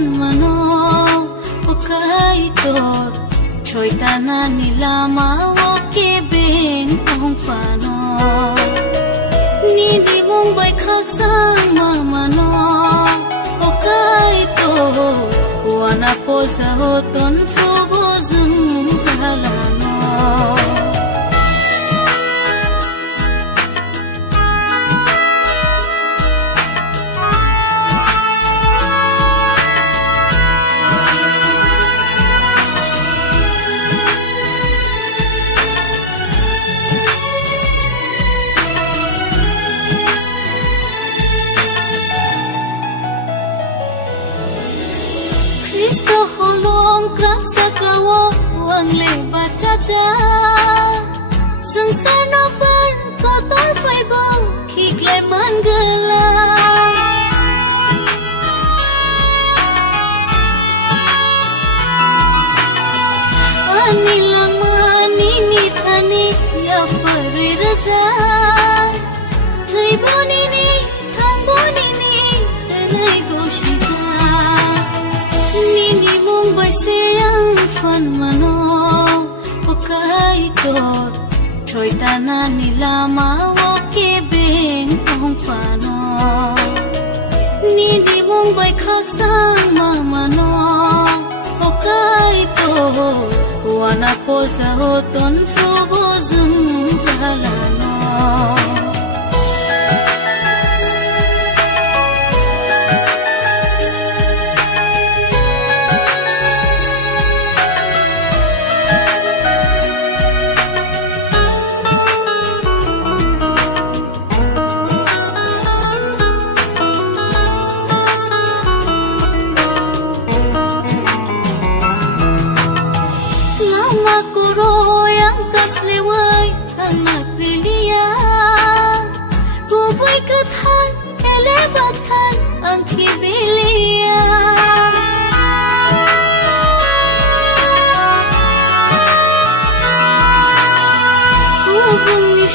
fan mano okai tor choi tana nilama oke beng tong fano ni di mong bai khak sang ma mano okai to wana poza ho ton fo bo zum halano Cristo holong krak sakawo ang leba chacha sung sano par kotor fai bong kikle manggala ani lama ni thani ya fari raza thai boni ni thang boni ni tenai goshita Nini mong bai sayang fan mano okai tor choi tana nilama oke beng tong fano Nini mong bai khak sang ma mano okai tor wana poza ho ton fo bo zum halano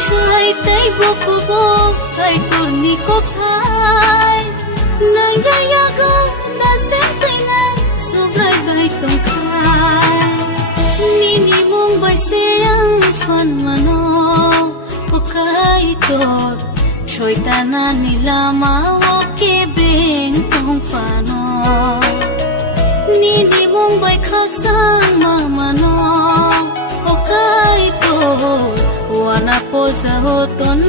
Shai tay boko bo tay turni ko khai nang gaya go na sempre ngai sobrai bai tong khai nini mong bai sayang fan mano okai tor choi tana nilama oke beng tong fano nini mong bai khak sang ma mano okai tor wana poza ho ton